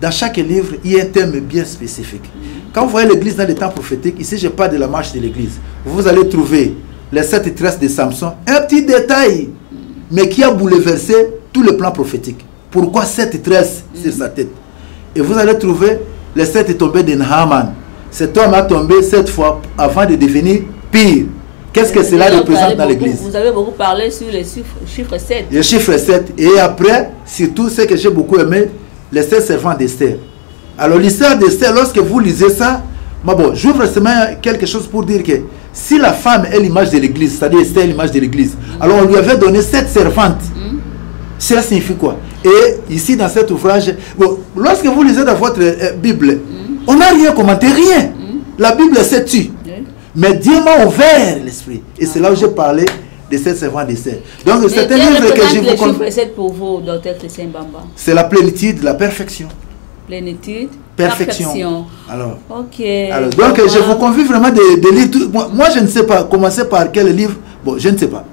dans chaque livre, il y a un thème bien spécifique. Quand vous voyez l'église dans les temps prophétiques, ici je parle de la marche de l'église, vous allez trouver les 7 tresses de Samson, un petit détail, mais qui a bouleversé tout le plan prophétique. Pourquoi 7 tresses sur sa tête? Et vous allez trouver les 7 tombées de Naaman. Cet homme a tombé 7 fois avant de devenir pire. Qu'est-ce que cela représente dans l'église? Vous avez beaucoup parlé sur les chiffres 7. Le chiffre 7. Et après, surtout ce que j'ai beaucoup aimé, les 7 servants d'Esther. Alors l'histoire d'Esther, lorsque vous lisez ça, bon, j'ouvre seulement quelque chose pour dire que si la femme est l'image de l'église, c'est-à-dire Esther est l'image de l'église, alors on lui avait donné 7 servantes. Cela signifie quoi? Et ici dans cet ouvrage, bon, lorsque vous lisez dans votre Bible, on n'a rien commenté, rien. La Bible s'est tue. Mais Dieu m'a ouvert l'esprit. Et c'est là où j'ai parlé de ces servants d'Esther. Donc c'est un livre que je vous conseille. C'est pour vous, docteur Christian Ebamba. C'est la plénitude, la perfection. Plénitude, perfection. Alors, ok. Alors, donc je vous convie vraiment de lire tout. Moi, je ne sais pas. Commencer par quel livre? Bon, je ne sais pas.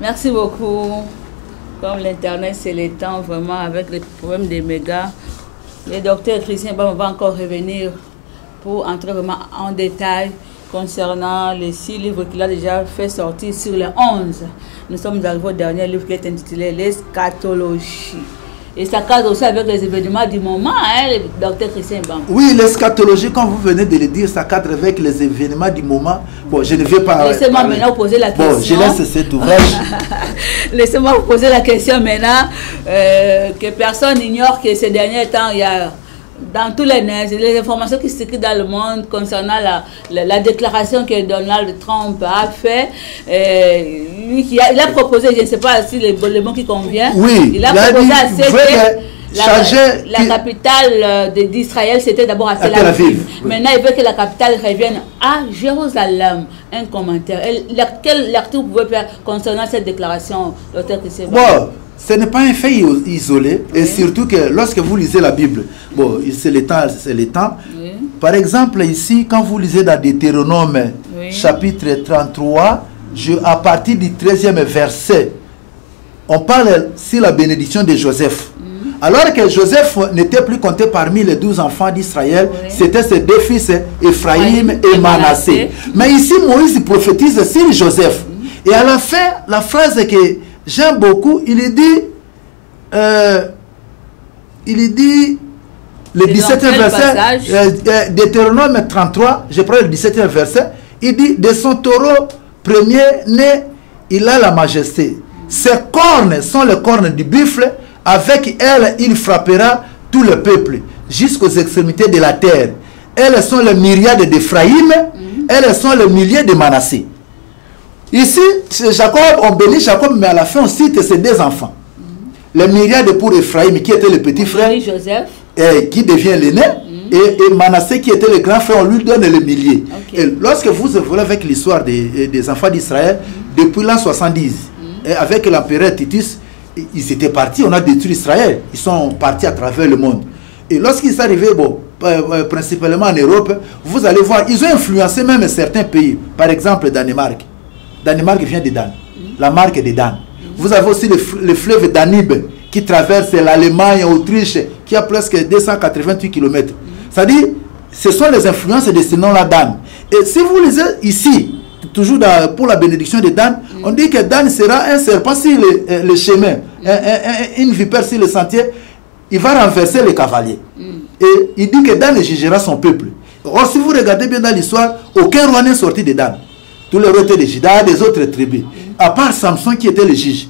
Merci beaucoup. Comme l'Internet, c'est le temps, vraiment, avec les problèmes des mégas. Le docteur Christian Ebamba va encore revenir pour entrer vraiment en détail concernant les 6 livres qu'il a déjà fait sortir sur les 11. Nous sommes arrivés au dernier livre qui est intitulé L'eschatologie. Et ça cadre aussi avec les événements du moment, hein, le docteur Christian Ebamba. Oui, l'eschatologie, comme vous venez de le dire, ça cadre avec les événements du moment. Bon, je ne vais pas... Laissez-moi maintenant vous poser la question. Bon, je laisse cet ouvrage. Laissez-moi vous poser la question maintenant, que personne n'ignore que ces derniers temps, il y a... Dans tous les informations qui circulent dans le monde concernant la déclaration que Donald Trump a fait, lui il a proposé, je ne sais pas si le mot qui convient, oui, il a proposé à que la capitale d'Israël, c'était d'abord à Tel Aviv. Oui. Maintenant, il veut que la capitale revienne à Jérusalem. Un commentaire. Quel lecture vous pouvez faire concernant cette déclaration, docteur Christian Ebamba? Bon, ce n'est pas un fait isolé, oui. Et surtout que lorsque vous lisez la Bible, bon, c'est le temps, c'est le temps. Oui. Par exemple, ici, quand vous lisez dans Deutéronome, oui, chapitre 33, à partir du 13e verset, on parle sur la bénédiction de Joseph. Alors que Joseph n'était plus compté parmi les 12 enfants d'Israël, oui, c'était ses 2 fils, Ephraïm et Manassé. Mais ici, Moïse prophétise sur Joseph. Et à la fin, la phrase que j'aime beaucoup, il dit, le 17e verset, Deutéronome 33, je prends le 17e verset, il dit, de son taureau premier-né, il a la majesté. Ses cornes sont les cornes du buffle, avec elles, il frappera tout le peuple, jusqu'aux extrémités de la terre. Elles sont les myriades d'Ephraïm, elles sont les milliers de Manassé. Ici, Jacob, on bénit Jacob, mais à la fin, on cite ses 2 enfants. Les myriades pour Ephraïm, qui était le petit frère, Joseph, qui devient l'aîné, et Manassé, qui était le grand frère, on lui donne les milliers. Okay. Et lorsque vous évoluez avec l'histoire des enfants d'Israël, depuis l'an 70, et avec l'empereur Titus, ils étaient partis, on a détruit Israël. Ils sont partis à travers le monde. Et lorsqu'ils sont arrivés, bon, principalement en Europe, vous allez voir, ils ont influencé même certains pays. Par exemple, Danemark. Danemark vient de Dan. La marque de Dan. Vous avez aussi le fleuve Danube qui traverse l'Allemagne, l'Autriche, qui a presque 288 km. C'est-à-dire, ce sont les influences de ce nom-là, Dan. Et si vous lisez ici, toujours pour la bénédiction de Dan, on dit que Dan sera un serpent sur le chemin, une vipère sur le sentier, il va renverser les cavaliers. Et il dit que Dan jugera son peuple. Or, si vous regardez bien dans l'histoire, aucun roi n'est sorti de Dan. Tous les rois étaient de Juda, des autres tribus, à part Samson qui était le juge.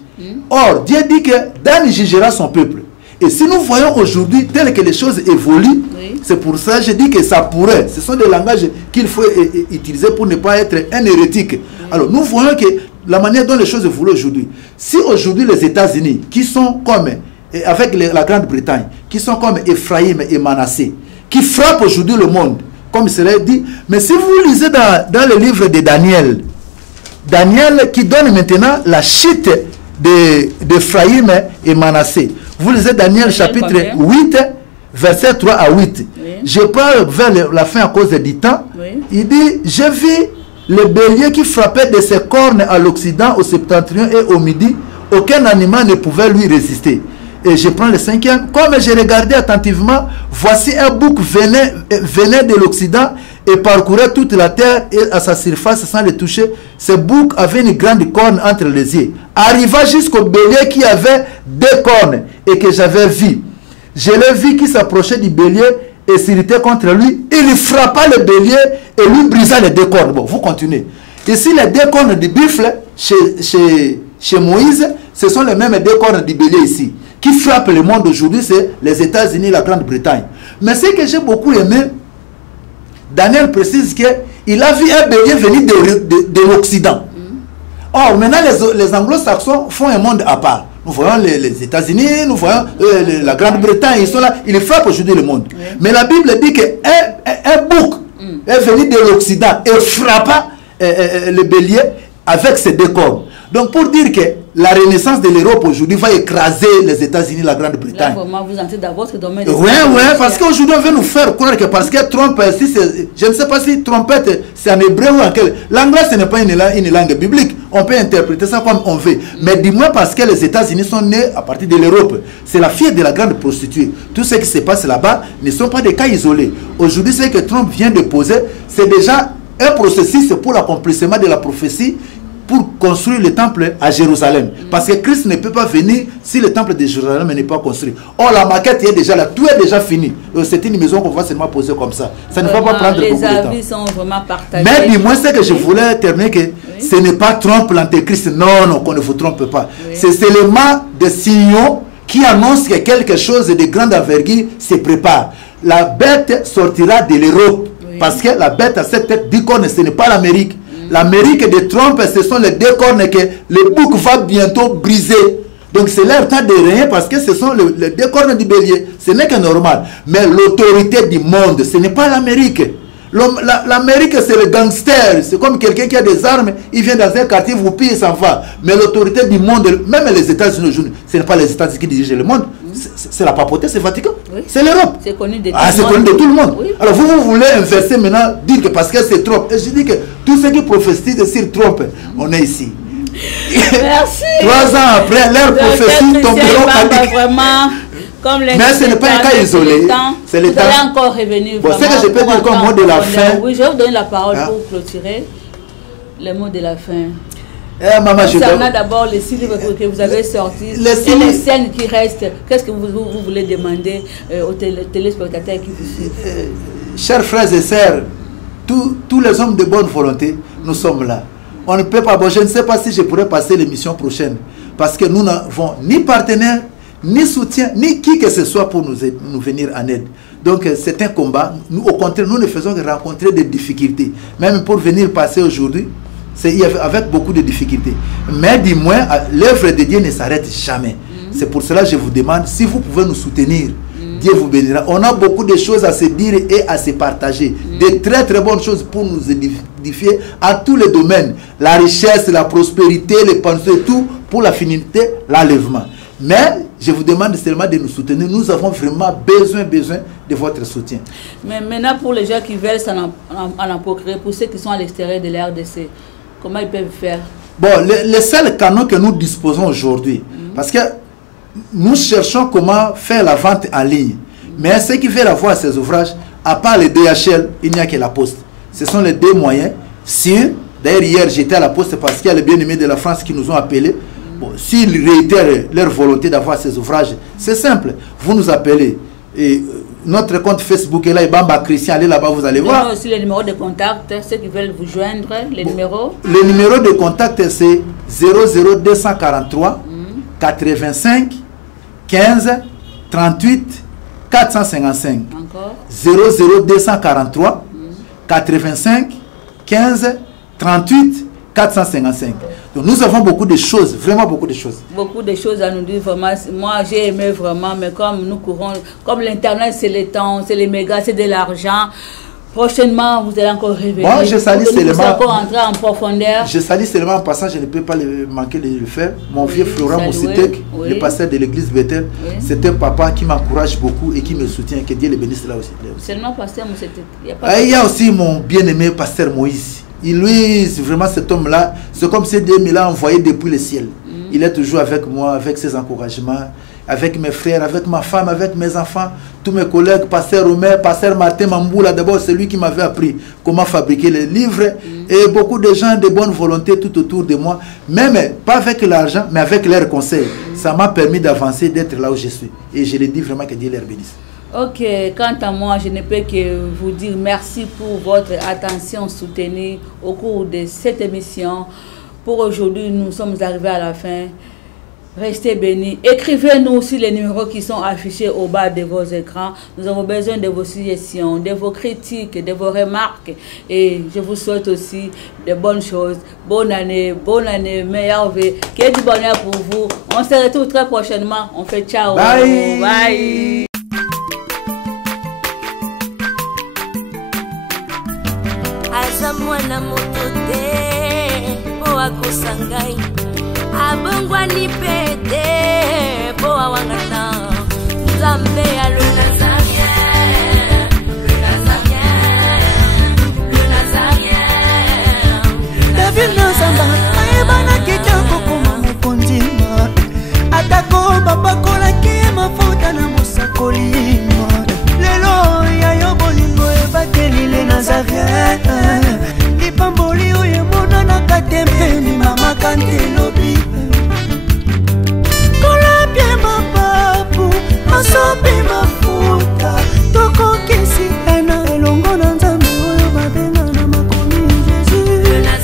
Or, Dieu dit que Dan jugera son peuple. Et si nous voyons aujourd'hui tel que les choses évoluent, c'est pour ça que je dis que ça pourrait. Ce sont des langages qu'il faut utiliser pour ne pas être un hérétique. Alors, nous voyons que la manière dont les choses évoluent aujourd'hui, si aujourd'hui les États-Unis, qui sont comme, avec la Grande-Bretagne, qui sont comme Ephraïm et Manassé, qui frappent aujourd'hui le monde, comme cela est dit, mais si vous lisez dans le livre de Daniel, Daniel qui donne maintenant la chute d'Ephraïm et Manassé. Vous lisez Daniel chapitre 8, verset 3 à 8. Je parle vers la fin à cause du temps. Il dit, j'ai vu le bélier qui frappait de ses cornes à l'Occident, au septentrion et au midi. Aucun animal ne pouvait lui résister. Et je prends le 5e. Comme j'ai regardé attentivement, voici un bouc venait de l'Occident et parcourait toute la terre et à sa surface sans le toucher. Ce bouc avait une grande corne entre les yeux. Arriva jusqu'au bélier qui avait 2 cornes et que j'avais vu. Je l'ai vu qui s'approchait du bélier et s'irritait contre lui. Il frappa le bélier et lui brisa les 2 cornes. Bon, vous continuez. Ici, les 2 cornes du buffle, chez Moïse, ce sont les mêmes 2 cornes du bélier ici. Qui frappe le monde aujourd'hui, c'est les États-Unis, la Grande-Bretagne. Mais ce que j'ai beaucoup aimé, Daniel précise qu'il a vu un bélier venir de l'Occident. Or, maintenant, les anglo-saxons font un monde à part. Nous voyons les États-Unis, nous voyons la Grande-Bretagne, ils sont là, ils frappent aujourd'hui le monde. Mais la Bible dit qu'un bouc est venu de l'Occident et frappa le bélier avec ses 2 cornes. Donc, pour dire que la renaissance de l'Europe aujourd'hui va écraser les États-Unis, la Grande-Bretagne. Vous entrez dans votre domaine. Oui, parce qu'aujourd'hui, on veut nous faire croire que parce que Trump, je ne sais pas si trompette, c'est en hébreu ou en quel. L'anglais, ce n'est pas une langue biblique. On peut interpréter ça comme on veut. Mais dis-moi, parce que les États-Unis sont nés à partir de l'Europe. C'est la fille de la grande prostituée. Tout ce qui se passe là-bas ne sont pas des cas isolés. Aujourd'hui, ce que Trump vient de poser, c'est déjà un processus pour l'accomplissement de la prophétie pour construire le temple à Jérusalem. Parce que Christ ne peut pas venir si le temple de Jérusalem n'est pas construit. Or, la maquette est déjà là, tout est déjà fini. C'est une maison qu'on va seulement poser comme ça. Ça ne va pas prendre beaucoup de temps. Les avis sont vraiment partagés. Mais dis-moi, c'est que je voulais terminer que ce n'est pas Trump l'antéchrist. Non, qu'on ne vous trompe pas. C'est seulement des signaux qui annoncent que quelque chose de grande envergure se prépare. La bête sortira de l'Europe. Parce que la bête a cette tête d'icône, ce n'est pas l'Amérique. L'Amérique de Trump, ce sont les 2 cornes que le bouc va bientôt briser. Donc c'est leur temps de régner parce que ce sont les 2 cornes du bélier. Ce n'est que normal. Mais l'autorité du monde, ce n'est pas l'Amérique. L'Amérique, c'est le gangster. C'est comme quelqu'un qui a des armes, il vient dans un quartier, vous pille, il s'en va. Mais l'autorité du monde, même les États-Unis aujourd'hui, ce n'est pas les États-Unis qui dirigent le monde. C'est la papauté, c'est le Vatican. C'est l'Europe. C'est connu de tout le monde. Alors vous voulez inverser maintenant, dire que parce que c'est Trump. Et je dis que tous ceux qui prophétisent sur Trump, on est ici. Merci. 3 ans après, leur prophétie tomberont à vraiment. Mais ce n'est pas un cas isolé. C'est le temps. Vous allez encore revenir. Bon, c'est que je peux dire comme mot de la fin. Oui, je vais vous donner la parole pour clôturer. Les mots de la fin. Maman, concernant d'abord les 6 livres que vous avez sortis et les scènes qui restent, qu'est-ce que vous voulez demander aux téléspectateurs qui vous suivent? Chers frères et sœurs, tous les hommes de bonne volonté, nous sommes là. On ne peut pas, bon, je ne sais pas si je pourrais passer l'émission prochaine, parce que nous n'avons ni partenaire, ni soutien, ni qui que ce soit pour nous venir en aide. Donc c'est un combat. Nous, au contraire, nous ne faisons que rencontrer des difficultés. Même pour venir passer aujourd'hui, c'est avec beaucoup de difficultés. Mais du moins, l'œuvre de Dieu ne s'arrête jamais. C'est pour cela que je vous demande, si vous pouvez nous soutenir, Dieu vous bénira. On a beaucoup de choses à se dire et à se partager. De très très bonnes choses pour nous édifier à tous les domaines. La richesse, la prospérité, les pensées, tout pour la finalité, l'enlèvement. Mais je vous demande seulement de nous soutenir. Nous avons vraiment besoin de votre soutien. Mais maintenant, pour les gens qui veulent s'en procréer, pour ceux qui sont à l'extérieur de la RDC, comment ils peuvent faire? Bon, les seuls canaux que nous disposons aujourd'hui, parce que nous cherchons comment faire la vente en ligne. Mais ce qui fait la voix à ces ouvrages, à part les DHL, il n'y a que la Poste. Ce sont les deux moyens. D'ailleurs, hier, j'étais à la Poste parce qu'il y a les bien-aimés de la France qui nous ont appelés. Bon, s'ils réitèrent leur volonté d'avoir ces ouvrages, c'est simple. Vous nous appelez. Et notre compte Facebook est là, et Bamba Christian, allez là-bas, vous allez voir. aussi les numéros de contact, ceux qui veulent vous joindre, les numéros. Le numéro de contact, c'est 00243 85 15 38 455. Encore 00243 85 15 38 455. Donc nous avons beaucoup de choses, vraiment beaucoup de choses. Beaucoup de choses à nous dire, vraiment. Moi, j'ai aimé vraiment, mais comme nous courons, comme l'Internet, c'est le temps, c'est les mégas, c'est de l'argent. Prochainement, vous allez encore révéler. Moi, je salue seulement. Encore entrer en profondeur. Je salue seulement en passant, je ne peux pas manquer de le faire. Mon vieux Florent Moussitek, le pasteur de l'église Bethel, c'est un papa qui m'encourage beaucoup et qui me soutient. Que Dieu le bénisse là aussi. Seulement pasteur Moussitek. Il y a aussi mon bien-aimé pasteur Moïse. Lui, vraiment cet homme-là, c'est comme si Dieu me l'a envoyé depuis le ciel. Il est toujours avec moi, avec ses encouragements, avec mes frères, avec ma femme, avec mes enfants, tous mes collègues, pasteur Omer, pasteur Martin Mamboula. D'abord, c'est lui qui m'avait appris comment fabriquer les livres. Et beaucoup de gens de bonne volonté tout autour de moi, même pas avec l'argent, mais avec leurs conseils. Ça m'a permis d'avancer, d'être là où je suis. Et je le dis vraiment que Dieu les bénisse. Ok, quant à moi, je ne peux que vous dire merci pour votre attention soutenue au cours de cette émission. Pour aujourd'hui, nous sommes arrivés à la fin. Restez bénis. Écrivez-nous sur les numéros qui sont affichés au bas de vos écrans. Nous avons besoin de vos suggestions, de vos critiques, de vos remarques. Et je vous souhaite aussi de bonnes choses. Bonne année, meilleur vœu. Qu'il y ait du bonheur pour vous. On se retrouve très prochainement. On fait ciao. Bye. Bye. Mwana moto te po akosangai abongwani pe